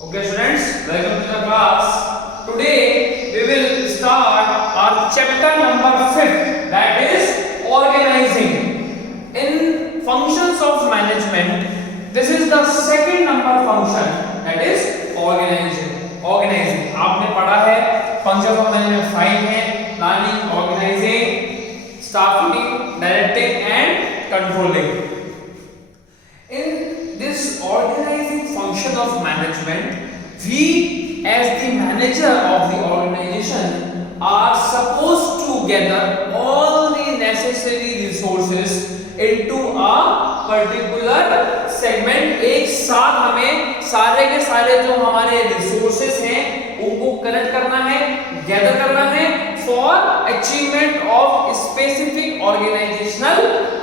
Okay students, welcome to the class. Today we will start our chapter number 5, that is organizing. In functions of management, this is the second number function, that is organizing. Organizing आपने पढ़ा है functions of management 5 है, planning, organizing, staffing, directing and controlling. In this organizing function of management, we as the manager of the organization are supposed to gather all the necessary resources into a particular segment. एक साथ हमें सारे के सारे जो हमारे resources हैं उनको कलेक्ट करना है, गैदर करना है for achievement of specific organizational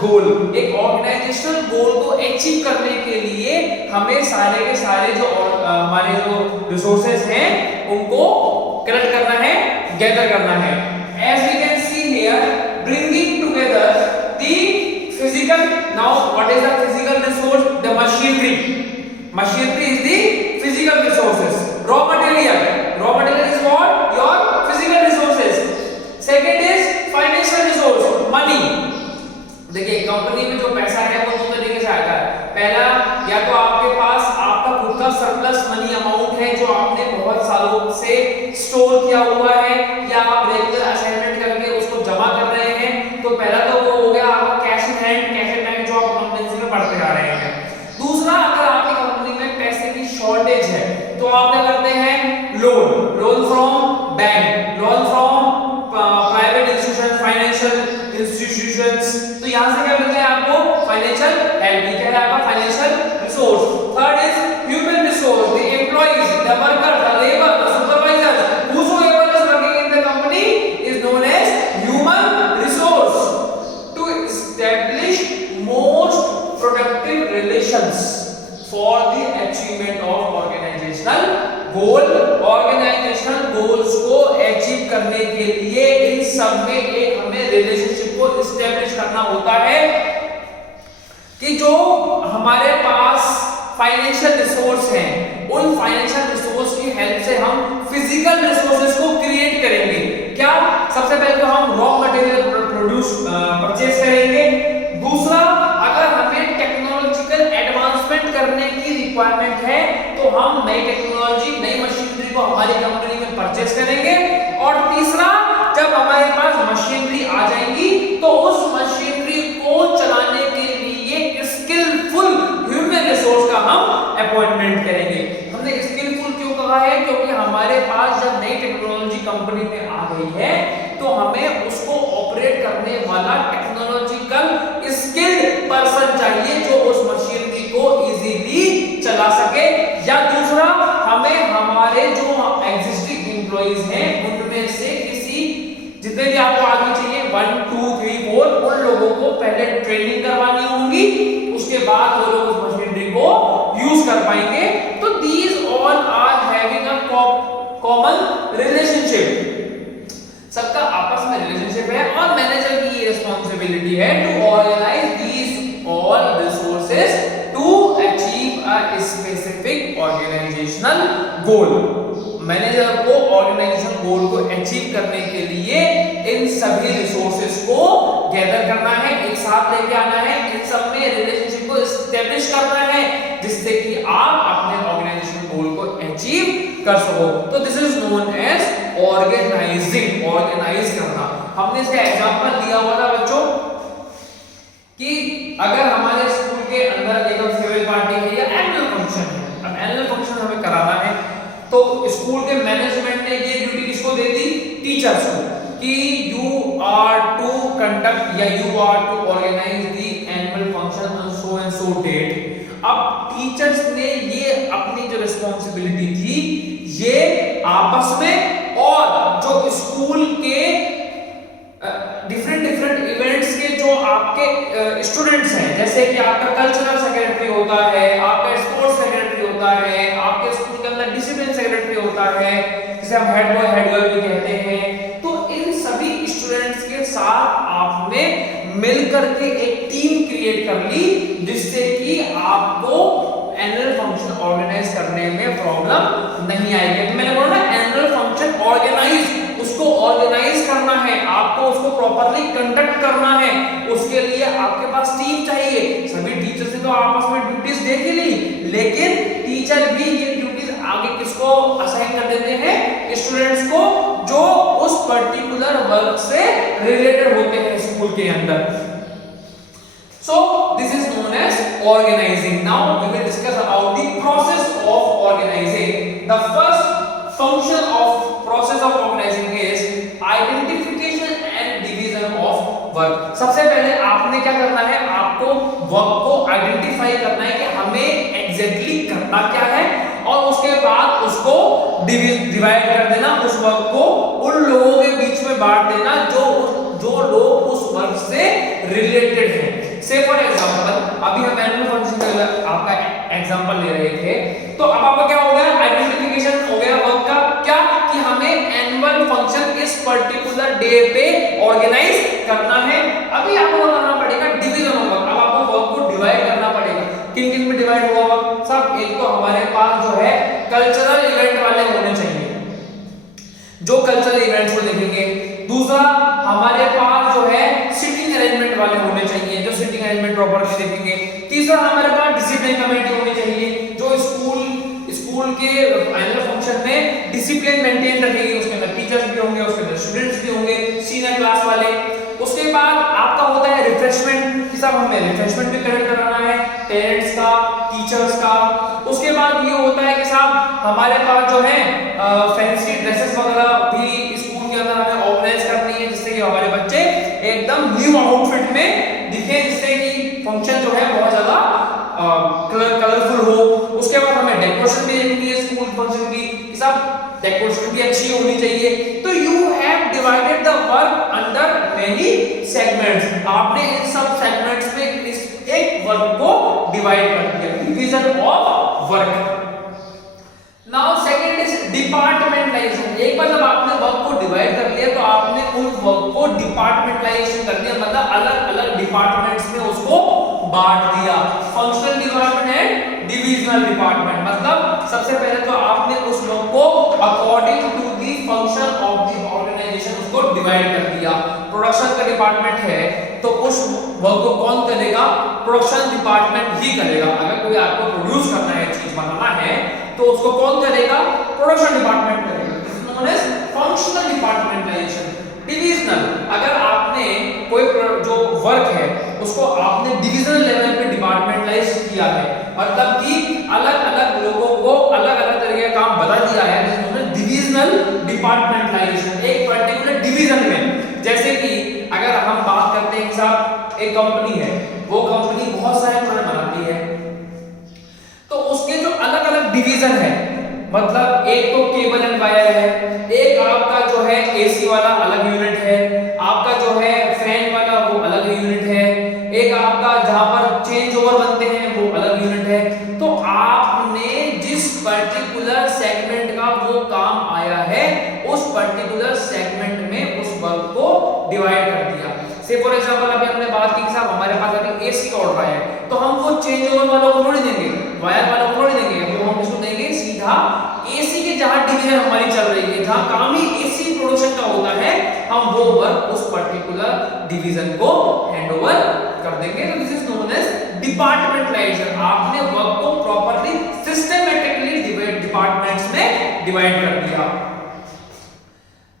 goal. एक ऑर्गेनाइजेशनल गोल को अचीव करने के लिए हमें सारे के सारे जो हमारे जो रिसोर्सेज हैं उनको कलेक्ट करना है, गैदर करना है. As we can see here, bringing together the physical. Now what is the physical resource? The machinery. Machinery is the physical resources. Raw material. Raw material is what? Your physical resources. Second is financial resource, money. देखिए company में जो पैसा है वो दो तरीके से आता है. पहला, या तो आपके पास आपका खुद का सरप्लस मनी अमाउंट है जो आपने बहुत सालों से स्टोर किया हुआ है या आप रेगुलर असाइनमेंट करके उसको जमा कर रहे हैं, तो पहला तो वो हो गया आपका cash in hand, cash in bank जो आप कंपनी में पढ़ते आ रहे हैं. दूसरा, अगर आपकी कंपनी में पैसे की शॉर्टेज है तो आप क्या करते हैं? Loan from bank, loan from private institution, financial institutions. तो यहां से क्या मिलता है आपको? Financial help. ये क्या है आपका? Financial resource. Third is human resource, the employees, the worker, the labour, the supervisor, whosoever is working in the company is known as human resource. To establish most productive relations for the achievement of organizational goal. Organisational goals को achieve करने के लिए इन सब में एक हमें relationship को establish करना होता है कि जो हमारे पास फाइनेंशियल रिसोर्स हैं उन फाइनेंशियल रिसोर्स की हेल्प से हम फिजिकल रिसोर्सेज को क्रिएट करेंगे. क्या? सबसे पहले तो हम रॉ मटेरियल परचेज करेंगे. दूसरा, अगर हमें टेक्नोलॉजिकल एडवांसमेंट करने की रिक्वायरमेंट है तो हम नई टेक्नोलॉजी, नई मशीनरी को हमारी कंपनी में परचेज करेंगे. और तीसरा, जब हमारे पास मशीनरी आ जाएंगी तो उस मशीनरी को चलाने के लिए स्किलफुल ह्यूमन रिसोर्स का हम अपॉइंटमेंट करेंगे. हमने स्किलफुल क्यों कहा है? क्योंकि हमारे पास जब नई टेक्नोलॉजी कंपनी में आ गई है तो हमें उसको ऑपरेट करने वाला टेक्नोलॉजिकल स्किल्ड पर्सन चाहिए जो उस मशीनरी को इजीली चला सके. या दूसरा, हमें हमारे जो एग्जिस्टिंग एम्प्लॉइज हैं उनमें से किसी, जितने भी आपको आगे चाहिए 1 2 3 4, उन लोगों को पहले ट्रेनिंग करवानी होगी, उसके बाद वो लोग उस मशीनरी को यूज कर पाएंगे. तो these all are having a common relationship. सबका आपस में रिलेशनशिप है और मैनेजर की रिस्पांसिबिलिटी है to organise these all resources to achieve a specific organisational goal. Manager को ऑर्गेनाइजेशन गोल को अचीव करने के लिए इन सभी रिसोर्सेज को गैदर करना है, एक साथ लेके आना है, इन सब में रिलेशनशिप को एस्टैब्लिश करना है जिससे कि आप अपने ऑर्गेनाइजेशन गोल को अचीव कर सको. तो this is known as organising. Organise करना. हमने इसका एग्जांपल दिया हुआ था बच्चों कि अगर हमारे स्कूल के अंदर एक फेयरवेल पार्टी है या एनुअल फंक्शन है. अब एनुअल फंक्शन हमें कराना है तो स्कूल के मैनेजमेंट ने ये ड्यूटी किसको दे दी? टीचर्स को, कि यू आर टू कंडक्ट या you are to organise the annual function on so and so date. अब टीचर्स ने ये अपनी जो रिस्पांसिबिलिटी थी ये आपस में और जो स्कूल के डिफरेंट इवेंट्स के जो आपके स्टूडेंट्स हैं, जैसे कि आपका कल्चरल सेक्रेटरी होता है, आपका स्पोर्ट्स सेक्रेटरी होता है, आपके स्कूल के अंदर डिसिप्लिन सेक्रेटरी होता है, जिसे हम हेड बॉय हेड गर्ल भी कहते हैं. तो इन सभी स्टूडेंट्स के साथ आपने मिलकर के एक टीम क्रिएट कर ली जिससे कि आपको एनुअल फंक्शन ऑर्गेनाइज करने में प्रॉब्लम ऑर्गेनाइज करना है, आपको उसको प्रॉपर्ली कंडक्ट करना है, उसके लिए आपके पास टीम चाहिए। सभी टीचर्स ने तो आपस में ड्यूटीज दे के ली, लेकिन टीचर भी ये ड्यूटीज आगे किसको असाइन कर देते हैं? स्टूडेंट्स को, जो उस पर्टिकुलर वर्क से रिलेटेड होते हैं स्कूल के अंदर। So this is known as organizing. Now we will discuss about the process of organizing. The first function of process of organizing is identification and division of work. सबसे पहले आपने क्या करना है? आपको वर्क को आइडेंटिफाई करना है कि हमें एग्जैक्टली करना क्या है, और उसके बाद उसको डिवाइड कर देना, उस वर्क को उन लोगों के बीच में बांट देना जो लोग उस वर्क से रिलेटेड हैं। से फॉर एग्जांपल, अभी हम एनुअल फंक्शन का आपका एग्जांपल ले रहे थे, तो अब आपका क्या हो गया? आइडेंटिफिकेशन हो गया वर्क का, क्या कि हमें एनुअल फंक्शन इस पर्टिकुलर डे पे ऑर्गेनाइज करना है। अभी आपको करना पड़ेगा डिवीजन ऑफ वर्क। अब आपको वर्क को डिवाइड करना पड़ेगा। किन किन में डिवाइड होगा वर्क? सब एक तो हमारे पास जो है कल्चरल इवेंट वाले होने चाहिए, जो कल्चरल इवेंट्स को देखेंगे। दूसरा, हमारे पास जो है सिटिंग अरेंजमेंट वाले होने चाहिए, जो सिटिंग अरेंजमेंट प्रॉपर्ली देखेंगे। तीसरा, हमारे पास डिसिप्लिन कमेटी होनी चाहिए, जो स्कूल के एनुअल फंक्शन में डिसिप्लिन मेंटेन रखेगी। उसके अंदर टीचर्स भी होंगे, उसके अंदर स्टूडेंट्स भी होंगे, सीनियर क्लास वाले। उसके बाद आपका होता है रिफ्रेशमेंट, कि सब हमें रिफ्रेशमेंट भी कंडक्ट कराना है, पेरेंट्स का, टीचर्स का। उसके बाद ये होता है कि साहब हमारे पास जो है फैंसी ड्रेसेस वगैरह भी स्कूल के अंदर हमें ऑर्गेनाइज करनी है, जिससे कि हमारे बच्चे एकदम न्यू आउटफिट में दिखे, जिससे कि फंक्शन जो है बहुत ज्यादा कलरफुल हो। उसके बाद हमें डेकोरेशन भी देखनी है स्कूल फंक्शन की, सब डेकोरेशन भी अच्छी होनी चाहिए। तो you have divided the work under many segments. आपने इन सब सेगमेंट्स में इस एक वर्क को डिवाइड कर दिया, division of work. Now second is departmentalisation. एक बार जब आपने वर्क को डिवाइड कर लिया, तो आपने उन वर्क को डिपार्टमेंटलाइजेशन कर दिया, मतलब अलग अलग डिपार्टमेंट्स में उसको बांट दिया। Functional department and divisional department, मतलब सबसे पहले तो आपने उस वर्क को according to the function of the organisation उसको डिवाइड कर दिया। प्रोडक्शन का डिपार्टमेंट है, तो उस वर्क को कौन करेगा? प्रोडक्शन डिपार्टमेंट ही करेगा। अगर कोई आपको प्रोड्यूस करना है, चीज बनाना है, तो उसको कौन करेगा? प्रोडक्शन डिपार्टमेंट करेगा। This is known as functional departmentalisation. Divisional, अगर आपने कोई जो वर्क है उसको आपने डिविजनल लेवल पे डिपार्टमेंटलाइज किया है, मतलब कि अलग अलग लोगों को अलग अलग तरीके का काम बता दिया है, this is known as divisional departmentalisation. एक पर्टिकुलर डिवीजन में, जैसे कि अगर हम बात करते हैं साहब, एक कंपनी है, वो कंपनी बहुत सारे प्रोडक्ट बनाती है, तो उसके जो अलग अलग डिवीजन है, मतलब एक तो केबल एंड वायर है, एक आपका जो है एसी वाला अलग यूनिट है, आपका जो है फैन वाला वो अलग यूनिट है, एक आपका जहां पर चेंज ओवर बनते हैं वो अलग यूनिट है। तो आपने जिस पर्टिकुलर सेगमेंट का वो काम आया है, उस पर्टिकुलर सेगमेंट में उस वर्क को डिवाइड कर दिया। से फॉर एग्जांपल अभी हमने बात की कि साहब हमारे पास अभी एसी का ऑर्डर आया है, तो हम वो चेंज ओवर वालों को थोड़ी देंगे, वायर वालों को थोड़ी देंगे, तो हम इसको देंगे सीधा एसी के जहां डिवीजन हमारी चल रही है, जहां काम ही एसी प्रोडक्शन का होता है, हम वो वर्क उस पर्टिकुलर डिवीजन को हैंडओवर कर देंगे। तो this is known as departmentalisation. आपने वर्क को प्रॉपर्ली सिस्टमैटिकली डिपार्टमेंट्स में डिवाइड कर दिया।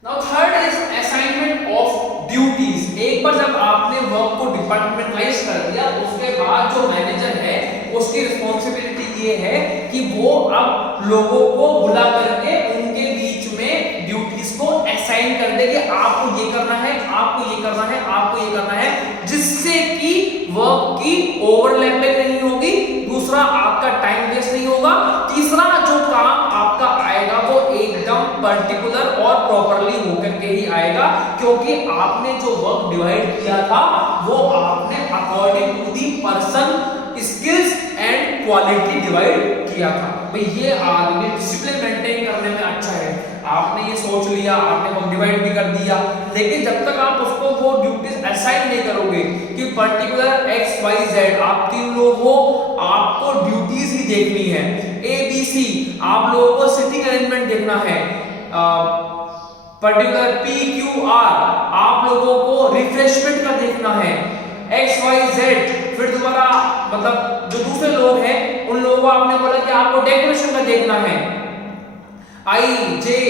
Now third is assignment of duties. एक बार जब आपने वर्क को डिपार्टमेंटलाइज कर दिया, उसके बाद जो मैनेजर है उसकी रिस्पांसिबिलिटी ये है कि वो अब लोगों को बुला करके उनके बीच में ड्यूटीज को असाइन कर दे कि आपको ये करना है, आपको ये करना है, आपको ये करना है, जिससे कि वर्क की ओवरलैपिंग नहीं होगी, दूसरा आपका टाइम वेस्ट नहीं होगा, तीसरा जो काम आपका आएगा वो एकदम पर्टिकुलर और प्रॉपर्ली होकर के ही आएगा, क्योंकि आपने जो वर्क डिवाइड किया था वो आपने according to the person skills and quality divide किया था। भाई ये आदमी डिसिप्लिन मेंटेन करने में अच्छा है, आपने ये सोच लिया, आपने वर्क डिवाइड भी कर दिया, लेकिन जब तक आप उसको वो ड्यूटीज असाइन नहीं करोगे कि पर्टिकुलर एक्स वाई जेड आप तीन लोग हो, आपको ड्यूटीज ही देखनी है, ए बी सी, आप लोगों को सिटिंग अरेंजमेंट देखना है, पर्टिकुलर पी क्यू आर आप लोगों को रिफ्रेशमेंट का देखना है, एक्स वाई जेड फिर दोबारा मतलब जो दूसरे लोग हैं उन लोगों को आपने बोला कि आपको डेकोरेशन का देखना है, आई जे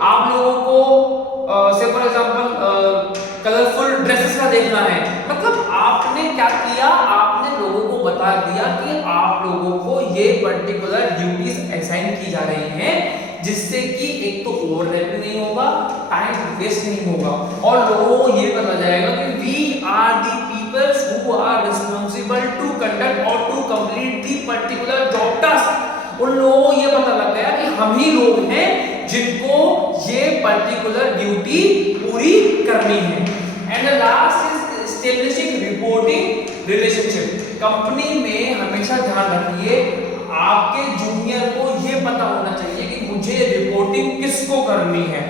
आप लोगों को से फॉर एग्जांपल कलरफुल ड्रेसेस का देखना है। मतलब आपने क्या किया, आपने लोगों को बता दिया कि आप लोगों को ये पर्टिकुलर ड्यूटीज असाइन की जा रही हैं, जिससे कि एक तो ओवरलैप नहीं होगा, टाइम वेस्ट नहीं होगा और लोगों को ये पता जाएगा कि we are the peoples who are responsible to conduct और to complete the particular job task. उन लोगों को ये पता लग गया कि हम ही लोग हैं जिनको ये पर्टिकुलर ड्यूटी पूरी करनी है। And the last is establishing reporting relationship. Company में हमेशा ध्यान रखिए आपके जूनियर को ये पता होना चाहिए कि मुझे रिपोर्टिंग किसको करनी है।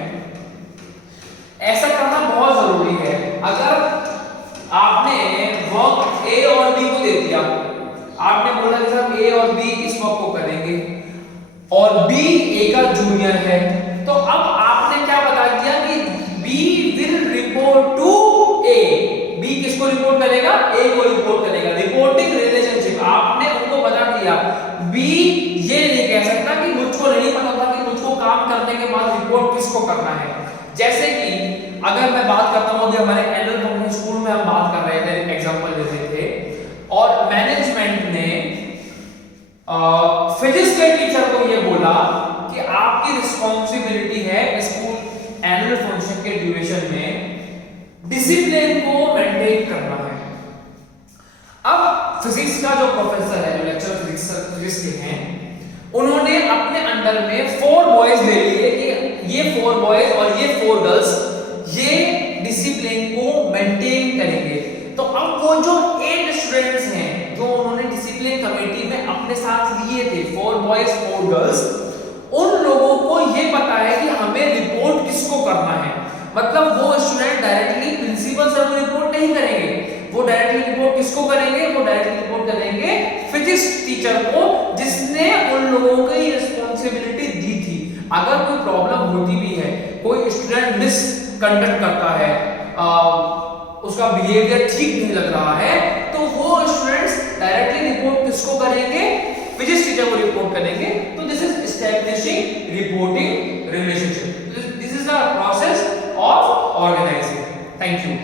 ऐसा करना बहुत जरूरी है। अगर आपने वर्क ए और बी को दे दिया, आपने बोला कि साहब ए और बी इस वर्क को करेंगे और बी ए का जूनियर है, तो अब आपने क्या बता दिया कि B will report to A. B किसको रिपोर्ट करेगा? ए को रिपोर्ट करेगा। रिपोर्टिंग रिलेशनशिप आपने उनको बता दिया। बी ये नहीं कह सकता कि मुझको नहीं पता था कि मुझको काम करने के बाद रिपोर्ट किसको करना है। जैसे कि अगर मैं बात करता हूं, अभी हमारे एनुअल फंक्शन स्कूल में हम बात कर रहे थे, एग्जांपल लेते थे और मैनेजमेंट ने फिजिक्स के टीचर को ये बोला कि आपकी रिस्पांसिबिलिटी है स्कूल एनुअल फंक्शन के ड्यूरेशन में डिसिप्लिन को मेंटेन करना है। अब फिजिक्स का जो प्रोफेसर है, जो लेक्चर फिजिक्स के हैं, उन्होंने अपने अंडर में 4 बॉयज ले लिए कि ये 4 बॉयज और ये 4 गर्ल्स ये डिसिप्लिन को मेंटेन करेंगे। तो अब वो जो 8 स्टूडेंट्स हैं जो उन्होंने डिसिप्लिन कमेटी में अपने साथ लिए थे, 4 बॉयज 4 गर्ल्स, उन लोगों को ये पता है कि हमें रिपोर्ट किसको करना है। मतलब वो स्टूडेंट डायरेक्टली प्रिंसिपल सर को रिपोर्ट नहीं करेंगे, वो डायरेक्टली रिपोर्ट किसको करेंगे? वो डायरेक्टली रिपोर्ट करेंगे फिजिक्स टीचर को, जिसने उन लोगों को ये रिस्पांसिबिलिटी दी थी। अगर कोई प्रॉब्लम होती भी है, कोई स्टूडेंट मिसकंडक्ट करता है, उसका बिहेवियर ठीक नहीं लग रहा है, तो वो स्टूडेंट्स डायरेक्टली रिपोर्ट किसको करेंगे? फिजिक्स टीचर को रिपोर्ट करेंगे। तो this is establishing reporting relationship. This is the process of organizing. Thank you.